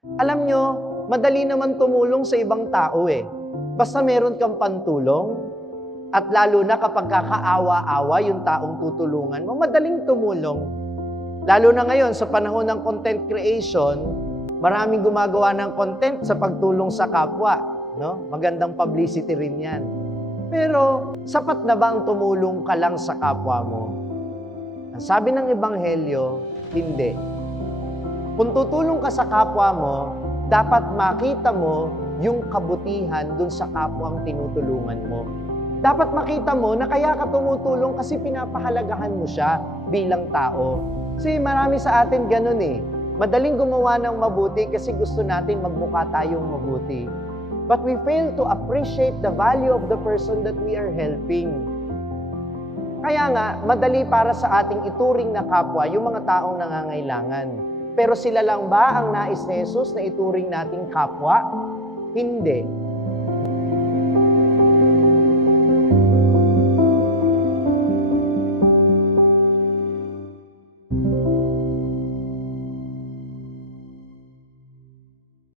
Alam nyo, madali naman tumulong sa ibang tao eh. Basta meron kang pantulong, at lalo na kapag kakaawa-awa yung taong tutulungan mo, madaling tumulong. Lalo na ngayon, sa panahon ng content creation, maraming gumagawa ng content sa pagtulong sa kapwa. No? Magandang publicity rin yan. Pero, sapat na ba ang tumulong ka lang sa kapwa mo? Ang sabi ng Ebanghelyo, hindi. Kung tutulong ka sa kapwa mo, dapat makita mo yung kabutihan dun sa kapwang tinutulungan mo. Dapat makita mo na kaya ka tumutulong kasi pinapahalagahan mo siya bilang tao. Kasi marami sa atin ganun eh. Madaling gumawa ng mabuti kasi gusto natin magmukha tayong mabuti. But we fail to appreciate the value of the person that we are helping. Kaya nga, madali para sa ating ituring na kapwa yung mga taong nangangailangan. Pero sila lang ba ang nais ni Jesus na ituring nating kapwa? Hindi.